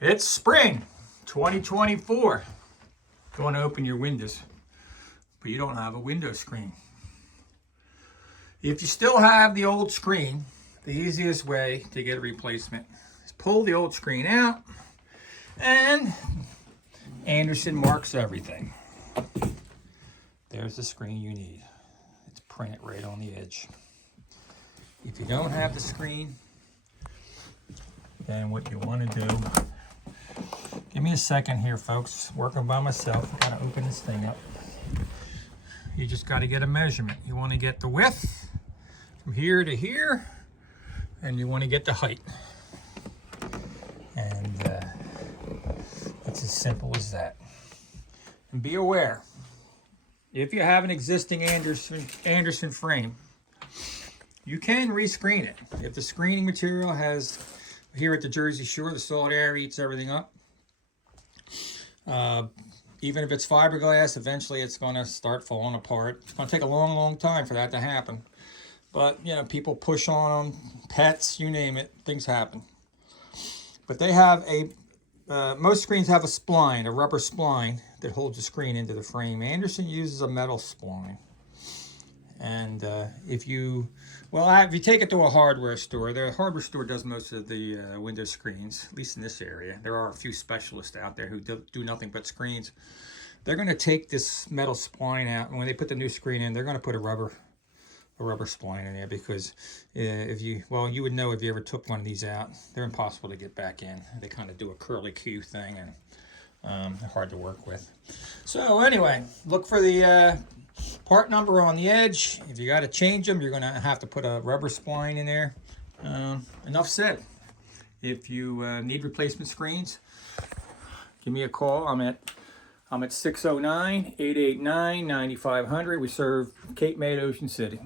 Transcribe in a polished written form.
It's spring 2024. Going to open your windows, but you don't have a window screen. If you still have the old screen, the easiest way to get a replacement is pull the old screen out, and Andersen marks everything. There's the screen you need. It's printed right on the edge. If you don't have the screen, then what you want to do, give me a second here, folks. Working by myself. I gotta open this thing up. You just got to get a measurement. You want to get the width from here to here, and you want to get the height. And it's as simple as that. And be aware, if you have an existing Andersen frame, you can rescreen it. If the screening material has, here at the Jersey Shore, the salt air eats everything up. Even if it's fiberglass, eventually it's going to start falling apart. It's going to take a long, long time for that to happen. But, you know, people push on them, pets, you name it, things happen. But they have most screens have a spline, a rubber spline that holds the screen into the frame. Andersen uses a metal spline. And if you take it to a hardware store, the hardware store does most of the window screens, at least in this area. There are a few specialists out there who do nothing but screens. They're going to take this metal spline out, and when they put the new screen in, they're going to put a rubber spline in there, because you would know if you ever took one of these out. They're impossible to get back in. They kind of do a curly Q thing, and they're hard to work with. So anyway, look for the part number on the edge. If you got to change them, you're going to have to put a rubber spline in there. Enough said. If you need replacement screens, give me a call. I'm at 609-889-9500. We serve Cape May, Ocean City.